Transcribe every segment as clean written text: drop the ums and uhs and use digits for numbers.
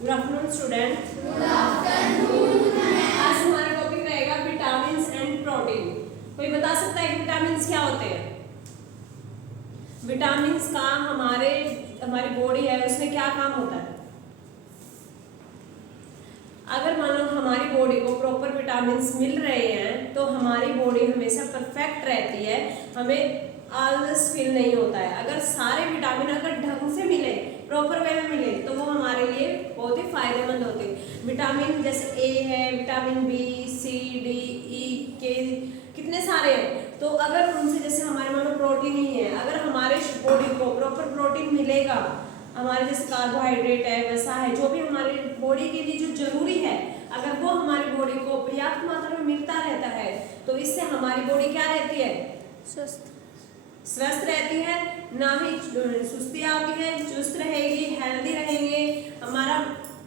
Good afternoon student. Good afternoon. आज हमारा topic रहेगा विटामिन एंड प्रोटीन। कोई बता सकता है कि विटामिन क्या होते हैं? विटामिन का हमारी बॉडी है उसमें क्या काम होता है? अगर मान लो हमारी बॉडी को प्रॉपर विटामिन मिल रहे हैं तो हमारी बॉडी हमेशा परफेक्ट रहती है, हमें आलस फील नहीं होता है। अगर सारे विटामिन अगर ढंग से मिले, प्रॉपर वे में मिले तो वो हमारे लिए बहुत ही फायदेमंद होते हैं। विटामिन जैसे ए है, विटामिन बी, सी, डी, ई, के, कितने सारे हैं। तो अगर उनसे जैसे हमारे मान लो प्रोटीन ही है, अगर हमारे बॉडी को प्रॉपर प्रोटीन मिलेगा, हमारे जैसे कार्बोहाइड्रेट है, वसा है, जो भी हमारी बॉडी के लिए जो जरूरी है, अगर वो हमारी बॉडी को पर्याप्त मात्रा में मिलता रहता है तो इससे हमारी बॉडी क्या रहती है? स्वस्थ रहती है, ना ही सुस्ती आती है, चुस्त रहेगी, हेल्दी रहेंगे, हमारा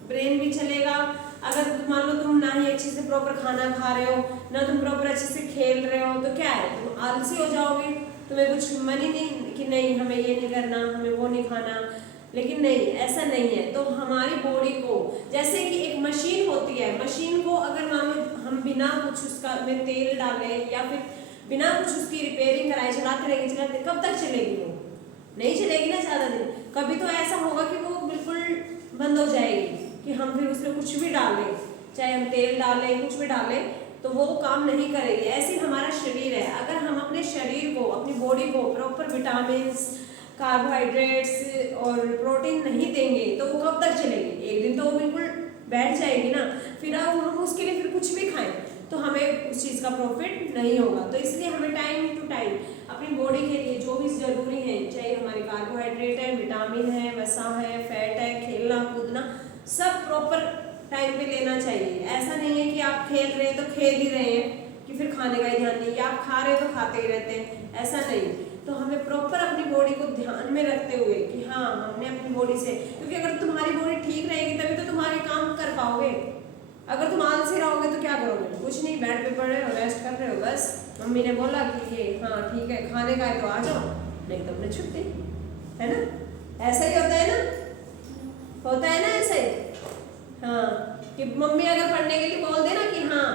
ब्रेन भी चलेगा। अगर मान लो तुम ना ही अच्छे से प्रॉपर खाना खा रहे हो, ना तुम प्रॉपर अच्छे से खेल रहे हो, तो क्या है, तुम आलसी हो जाओगे, तुम्हें कुछ मन ही नहीं कि नहीं हमें ये नहीं करना, हमें वो नहीं खाना। लेकिन नहीं, ऐसा नहीं है। तो हमारी बॉडी को जैसे कि एक मशीन होती है, मशीन को अगर मान लो हम बिना कुछ उसका में तेल डाले या फिर बिना कुछ उसकी रिपेयरिंग कराए चलाते रहेंगे, कब तक चलेगी? वो नहीं चलेगी ना ज़्यादा दिन। कभी तो ऐसा होगा कि वो बिल्कुल बंद हो जाएगी कि हम फिर उसमें कुछ भी डालें, चाहे हम तेल डालें, कुछ भी डालें, तो वो काम नहीं करेगी। ऐसे हमारा शरीर है, अगर हम अपने शरीर को, अपनी बॉडी को प्रॉपर विटामिन, कार्बोहाइड्रेट्स और प्रोटीन नहीं देंगे तो वो कब तक चलेगी? एक दिन तो वो बिल्कुल बैठ जाएगी ना। फिर हम उसके लिए फिर कुछ भी खाएं तो हमें उस चीज़ का प्रॉफिट नहीं होगा। तो इसलिए हमें टाइम टू टाइम अपनी बॉडी के लिए जो भी ज़रूरी है, चाहे हमारे कार्बोहाइड्रेट है, विटामिन है, वसा है, फैट है, खेलना कूदना, सब प्रॉपर टाइम पे लेना चाहिए। ऐसा नहीं है कि आप खेल रहे हैं तो खेल ही रहे हैं कि फिर खाने का ही ध्यान नहीं, या आप खा रहे हैं तो खाते ही रहते हैं, ऐसा नहीं। तो हमें प्रॉपर अपनी बॉडी को ध्यान में रखते हुए कि हाँ हमने अपनी बॉडी से, क्योंकि अगर तुम्हारी बॉडी ठीक रहेगी तभी तो तुम्हारे काम कर पाओगे। अगर तुम आलसी रहोगे तो क्या करोगे? कुछ नहीं, बेड पे पड़ रहे हो, रेस्ट कर रहे हो, बस मम्मी ने बोला कि ये हाँ ठीक है खाने का है तो आ जाओ, नहीं तो अपने छुट्टी, है ना? ऐसा ही होता है ना, होता है ना ऐसा ही। हाँ, कि मम्मी अगर पढ़ने के लिए बोल दे ना कि हाँ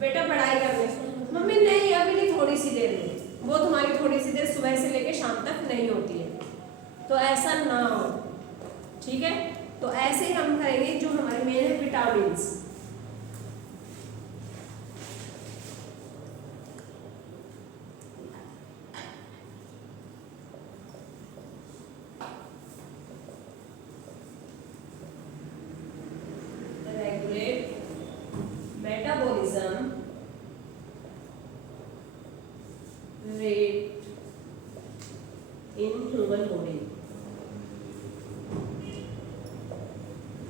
बेटा पढ़ाई कर ले, मम्मी नहीं अभी नहीं, थोड़ी सी देर में, वो तुम्हारी थोड़ी सी देर सुबह से लेकर शाम तक नहीं होती है। तो ऐसा ना हो, ठीक है? तो ऐसे ही हम करेंगे। जो हमारे मेन है vitamin, metabolism rate in human body.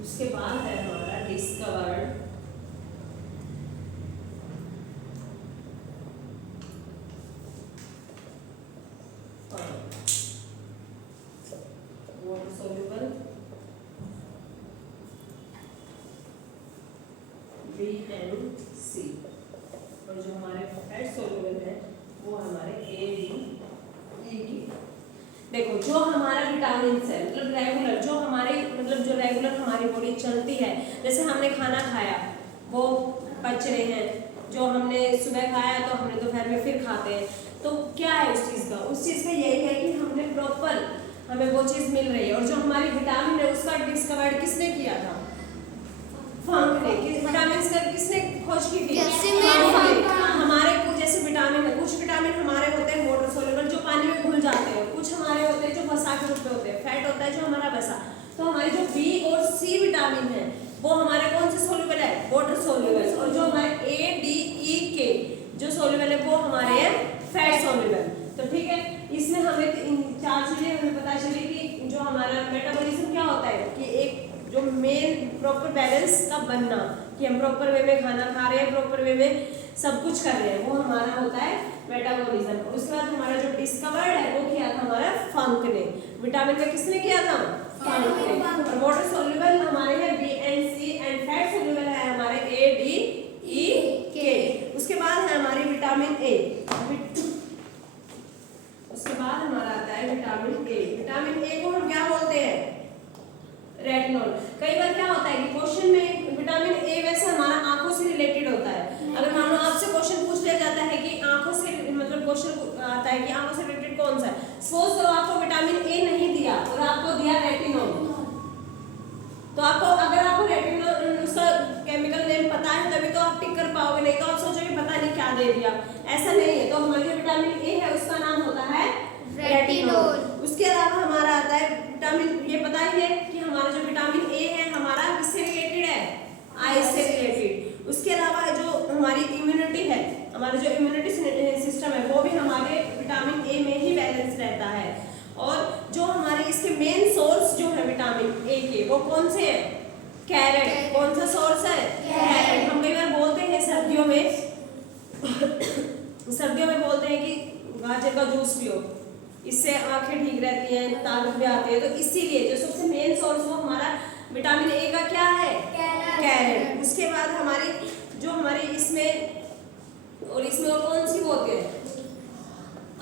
उसके बाद है हमारा discovered water soluble B and C, और जो हमारे फैट सॉल्युबल है वो हमारे ए, डी, ई, की। देखो जो हमारा विटामिन है मतलब रेगुलर, जो हमारे मतलब जो रेगुलर हमारी बॉडी चलती है, जैसे हमने खाना खाया वो पच रहे हैं, जो हमने सुबह खाया तो हमने दोपहर में फिर खाते हैं, तो क्या है उस चीज़ का? उस चीज़ का यही है कि हमने प्रॉपर, हमें वो चीज़ मिल रही है। और जो हमारी विटामिन है उसका डिस्कवर्ड किसने किया था? फंक ने। विटामिन का किसने खोज की थी? हमारे कुछ जैसे विटामिन है, कुछ विटामिन हमारे होते हैं वाटर सॉल्युबल जो पानी में घुल जाते हैं, कुछ हमारे होते हैं जो वसा के रूप में होते हैं, फैट होता है जो हमारा वसा। तो हमारी जो बी और सी विटामिन है वो हमारे कौन से सॉल्युबल है? Water soluble. और जो हमारे ए, डी, ई, के जो सॉल्युबल है वो हमारे हैं फैट सॉल्युबल। तो ठीक है, इसमें हमें इन चार चीजें हमें पता चली कि जो हमारा मेटाबॉलिज्म क्या होता है कि एक जो मेन प्रॉपर बैलेंस का बनना, कि हम प्रॉपर वे में खाना खा रहे हैं, प्रॉपर वे में सब कुछ कर रहे हैं, वो हमारा होता है मेटाबॉलिज्म। उसके बाद हमारा जो डिस्कवर्ड है वो किया था हमारा फंक ने। विटामिन का किसने किया था? फंक ने। और वाटर सॉल्युबल हमारे हैं B and C, and fat soluble है हमारे ए, डी, ई, के। उसके बाद है हमारी विटामिन ए। उसके बाद हमारा आता है विटामिन ए। विटामिन ए को हम क्या बोलते हैं? Red retinol. कई बार क्या होता है कि क्वेश्चन में विटामिन ए वैसे हमारा आंखों से रिलेटेड होता है। अगर मान लो आपसे क्वेश्चन पूछ लिया जाता है कि आंखों से मतलब क्वेश्चन आता है कि आंखों से रिलेटेड कौन सा है, सपोज करो आपको विटामिन ए नहीं दिया और आपको दिया रेटिनॉल, तो आपको अगर आपको रेटिनॉल उसका केमिकल नेम पता है तभी तो आप टिक कर पाओगे, नहीं तो आप सोचोगे पता नहीं क्या दे दिया। ऐसा नहीं है। तो हमारा जो विटामिन ए है उसका नाम होता है रेटिनॉल। उसके अलावा हमारा आता है विटामिन, ये पता ही है कि हमारा जो विटामिन ए है हमारा किससे रिलेटेड है, आई से रिलेटेड। उसके अलावा जो हमारी इम्यूनिटी है, हमारा जो इम्यूनिटी सिस्टम है वो भी हमारे विटामिन ए में ही बैलेंस रहता है। और जो हमारे इसके मेन सोर्स जो है विटामिन ए के वो कौन से हैं, कैरेट। कौन सा सोर्स है, कैरेट। हम कई बार बोलते हैं सर्दियों में सर्दियों में बोलते हैं कि गाजर का जूस पियो, इससे आंखें ठीक रहती हैं, ताकत भी आती है। तो इसीलिए जो सबसे मेन सोर्स वो हमारा विटामिन ए का क्या है, कैरेट। उसके बाद हमारी जो हमारी इसमें और कौन सी होती है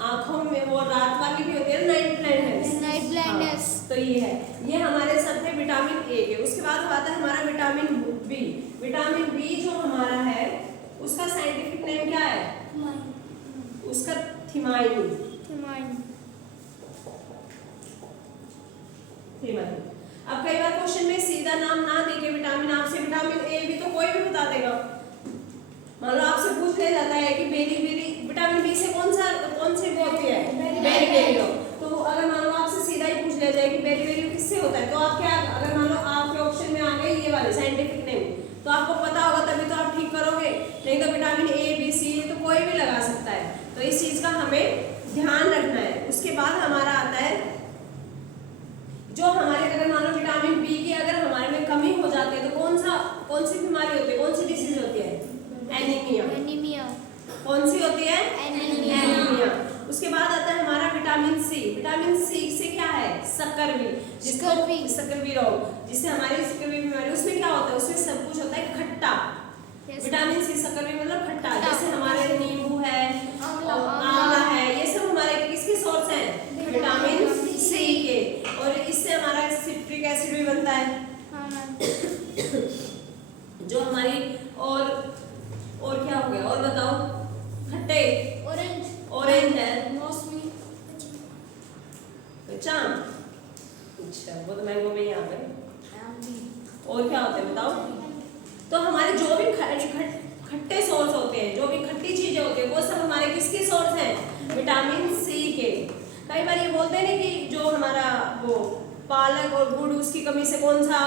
आंखों में, वो रात वाली भी होती है नाइट ब्लाइंडनेस। तो ये है, ये हमारे सब थे विटामिन ए के। उसके बाद आता है हमारा विटामिन बी। विटामिन बी जो हमारा है उसका साइंटिफिक नेम क्या है, उसका थिमाइन। अब कई बार क्वेश्चन में सीधा नाम ना देके विटामिन आपसे विटामिन ए भी तो कोई भी बता देगा। मान लो आपसे पूछ लिया जाता है कि बेरी विटामिन बी से कौन सी होती है, बेरी। तो अगर मान लो आपसे सीधा ही पूछ लिया जाए कि बेरी किससे होता है, तो आप क्या, अगर मान लो आपके ऑप्शन में आ गए ये वाले साइंटिफिक नेम, तो आपको पता होगा तभी तो आप ठीक करोगे, नहीं तो विटामिन ए बी सी तो कोई भी लगा सकता है। तो इस चीज का हमें ध्यान रखना है। उसके बाद हमारा आता है जो हमारे, अगर मान लो विटामिन बी की अगर हमारे में कमी हो जाती है तो कौन सी बीमारी होती है, कौन सी डिसीज होती है, एनीमिया। कौन सी होती है, एनीमिया। उसके बाद आता है हमारा विटामिन सी। विटामिन सी से क्या है, सकरवी रोग, जिससे हमारी सकरवी बीमारी, उसमें क्या होता है, उसमें सब कुछ होता है खट्टा। विटामिन सी सकरवी मतलब खट्टा, जैसे हमारे नींबू है, आंवला है, ये सब हमारे किसके सोर्स हैं, विटामिन सी के। और इससे हमारा सिट्रिक एसिड भी बनता है जो हमारी, और क्या हो गया, और बताओ, खट्टे, ऑरेंज है, अच्छा वो तो मैंगो में ही आ गए। और क्या होते हैं बताओ। तो हमारे जो भी खट्टे सोर्स होते हैं, जो भी खट्टी चीजें होती हैं, वो सब हमारे किसके सोर्स हैं, विटामिन सी के। कई बार ये बोलते हैं ना कि जो हमारा वो पालक और गुड़, उसकी कमी से कौन सा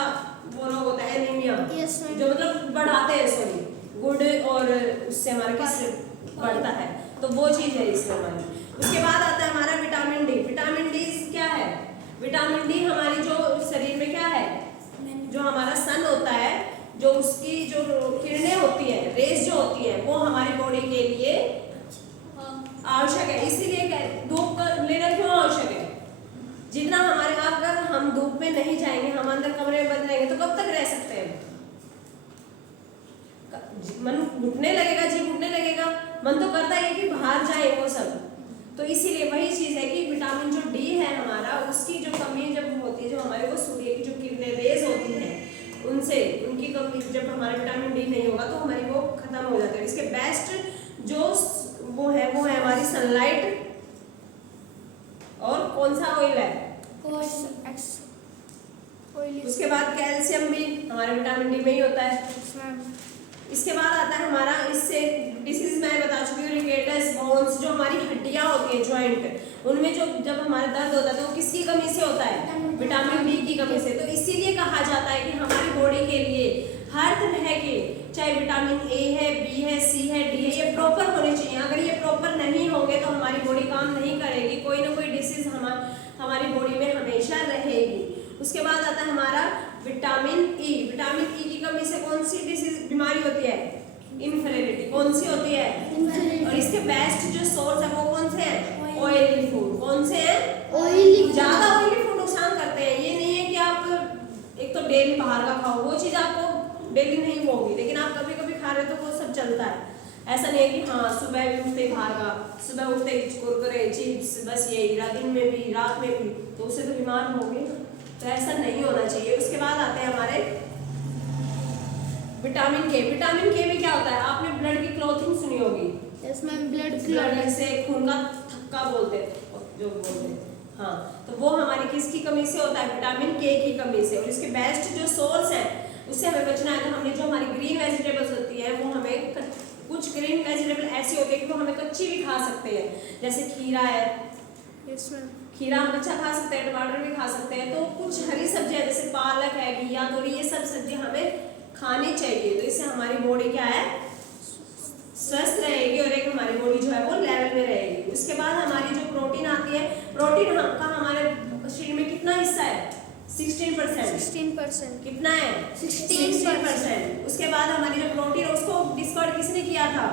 वो रोग होता है, एनीमिया, जो मतलब बढ़ाते हैं, सॉरी गुड़, और उससे हमारा किससे बढ़ता है, तो वो चीज है इसमें हमारी। उसके बाद आता है हमारा विटामिन डी। विटामिन डी क्या है, विटामिन डी हमारी जो शरीर में क्या है, जो हमारा सन होता है, जो उसकी जो किरणें होती है, रेस जो होती है, वो हमारी बॉडी के लिए आवश्यक है। इसीलिए धूप लेना क्यों आवश्यक है, जितना हमारे, अगर हम धूप में नहीं जाएंगे, हम अंदर कमरे में बंद रहेंगे तो कब तक रह सकते हैं, मन घुटने लगेगा, जी घुटने लगेगा, मन तो करता है कि बाहर जाए वो सब। तो इसीलिए वही चीज है कि विटामिन जो डी है हमारा, उसकी जो कमी जब होती है, जो हमारे को सूर्य की जो किरणें रेज होती है उनसे, उनकी कमी, जब हमारा विटामिन डी नहीं होगा तो हमारी वो खत्म हो जाती है। इसके बेस्ट जो वो है हमारी सनलाइट, और कौन सा ऑयल है, उसके बाद कैल्शियम भी हमारे विटामिन डी में ही होता है। इसके बाद आता है हमारा, इससे डिसीज मैं बता चुकी हूँ, रिकेटस बोन्स, जो हमारी हड्डियां होती हैं, जॉइंट, उनमें जो जब हमारा दर्द होता है तो वो किसकी कमी से होता है, विटामिन डी की कमी से। तो इसीलिए कहा जाता है कि हमारी बॉडी के लिए हर तरह के, चाहे विटामिन ए है, बी है, सी है, डी है, ये प्रॉपर होने चाहिए। अगर ये प्रॉपर नहीं होंगे तो हमारी बॉडी काम नहीं करेगी, कोई ना कोई डिसीज हमारी बॉडी में हमेशा रहेगी। उसके बाद आता है हमारा विटामिन ई। विटामिन ई की कमी से कौन सी डिसीज बीमारी होती है, इन्फेरिटी। कौन सी होती है, और इसके बेस्ट जो सोर्स है वो कौन से हैं, ऑयली फूड। कौन से हैं, ऑयली। ज्यादा ऑयली फूड नुकसान करते हैं। ये नहीं है कि आप एक तो डेली बाहर का खाओ, वो चीज आपको डेली नहीं होगी, लेकिन आप कभी कभी खा रहे हो तो वो सब चलता है। ऐसा नहीं है कि हाँ सुबह भी उठते बाहर का, सुबह उठते कुरकुरे, चिप्स, बस यही, दिन में भी, रात में भी, तो उससे तो बीमार होंगे, तो ऐसा नहीं होना चाहिए। उसके बाद विटामिन के में क्या होता है, आपने ब्लड की क्लॉथिंग सुनी होगी। यस मैम, ब्लड से खून का थक्का बोलते हैं जो बोलते हैं, हाँ, तो वो हमारी किसकी कमी से होता है, विटामिन के की कमी से। और इसके बेस्ट जो सोर्स है उससे हमें बचना है, तो हमने जो हमारी ग्रीन वेजिटेबल्स होती है वो हमें कुछ ग्रीन वेजिटेबल ऐसी होती है कि वो हमें कच्ची भी खा सकते हैं, जैसे खीरा है। यस मैम, खीरा हम कच्चा खा सकते हैं, टमाटर भी खा सकते हैं। तो कुछ हरी सब्जियां जैसे पालक है, घिया, तोरी, ये सब सब्जियां हमें खानी चाहिए। तो इससे हमारी बॉडी क्या है, स्वस्थ रहेगी और एक हमारी बॉडी जो है वो लेवल में रहेगी। उसके बाद हमारी जो प्रोटीन आती है, प्रोटीन का हमारे शरीर में कितना हिस्सा है, 16%। कितना है, 16%। उसके बाद हमारी जो प्रोटीन उसको डिस्कवर किसने किया था,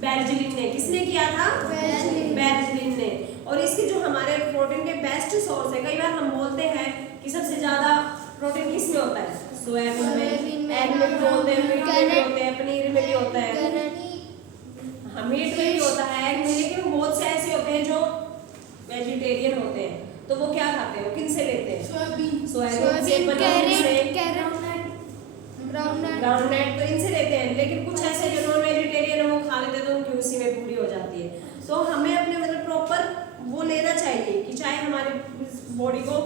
बेंजामिन ने। किसने किया था, बेंजामिन ने। और इसके जो हमारे प्रोटीन के बेस्ट सोर्स है, कई बार हम बोलते हैं कि सबसे ज्यादा प्रोटीन किस में होता है, सोयाबीन में, एग में भी बोलते हैं, मीट में भी होते हैं, पनीर में भी होता है, हाँ मीट में भी होता है, एग में। लेकिन बहुत से ऐसे होते हैं जो वेजिटेरियन होते हैं, तो वो क्या खाते हैं, किन से लेते हैं, सोयाबीन से, पनीर से, ग्राउंडनट, तो इनसे लेते हैं। लेकिन कुछ ऐसे जो नॉन वेजिटेरियन है वो खा लेते हैं, तो उनकी उसी में पूरी हो जाती है। तो हमें अपने मतलब प्रॉपर वो लेना चाहिए कि चाहे हमारे बॉडी को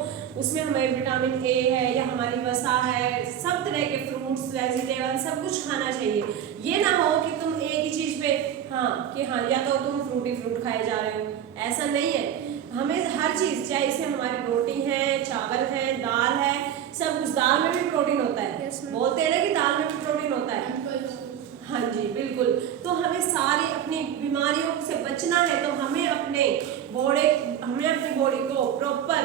उसमें हमें विटामिन ए है या हमारी वसा है, सब तरह के फ्रूट्स वेजिटेबल सब कुछ खाना चाहिए। ये ना हो कि तुम एक ही चीज पे कि या तो तुम फ्रूटी फ्रूट खाए जा रहे हो, ऐसा नहीं है। हमें हर चीज, चाहे इसमें हमारी रोटी है, चावल है, दाल है, सब कुछ, दाल में भी प्रोटीन होता है। बोलते हैं ना कि दाल में भी प्रोटीन होता है, हाँ जी बिल्कुल। तो हमें सारी अपनी बीमारियों से बचना है, तो हमें अपनी बॉडी को प्रॉपर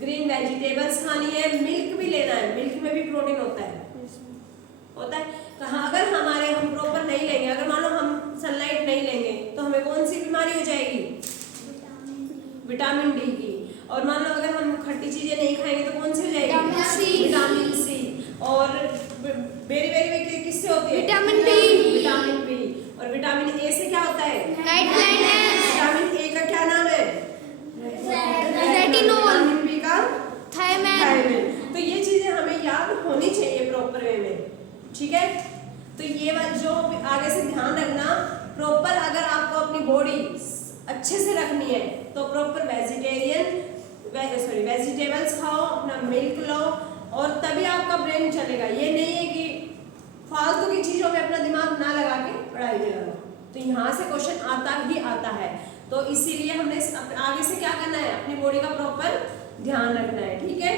ग्रीन वेजिटेबल्स खानी है, मिल्क भी लेना है, मिल्क में भी प्रोटीन होता है। अगर हम प्रॉपर नहीं लेंगे, अगर मान लो हम सनलाइट नहीं लेंगे, तो हमें कौन सी बीमारी हो जाएगी, विटामिन डी की। और मान लो अगर हम खट्टी चीजें नहीं खाएंगे तो कौन सी हो जाएगी, विटामिन सी। और बेरी बेरी किससे होती है, विटामिन बी। और विटामिन ए से क्या होता है, विटामिन ए का क्या नाम है, रेटिनॉल। विटामिन बी का थायमिन। तो ये चीजें हमें याद होनी चाहिए प्रॉपर वे में, ठीक है। तो ये बात जो आगे से ध्यान रखना प्रॉपर, अगर आपको अपनी बॉडी अच्छे से रखनी है तो प्रॉपर वेजिटेबल्स खाओ, अपना मिल्क लो, और तभी आपका ब्रेन चलेगा। ये नहीं है कि फालतू की चीजों में अपना दिमाग ना लगा के पढ़ाई में लगाओ, तो यहाँ से क्वेश्चन आता ही आता है। तो इसीलिए हमने आगे से क्या करना है, अपनी बॉडी का प्रॉपर ध्यान रखना है, ठीक है।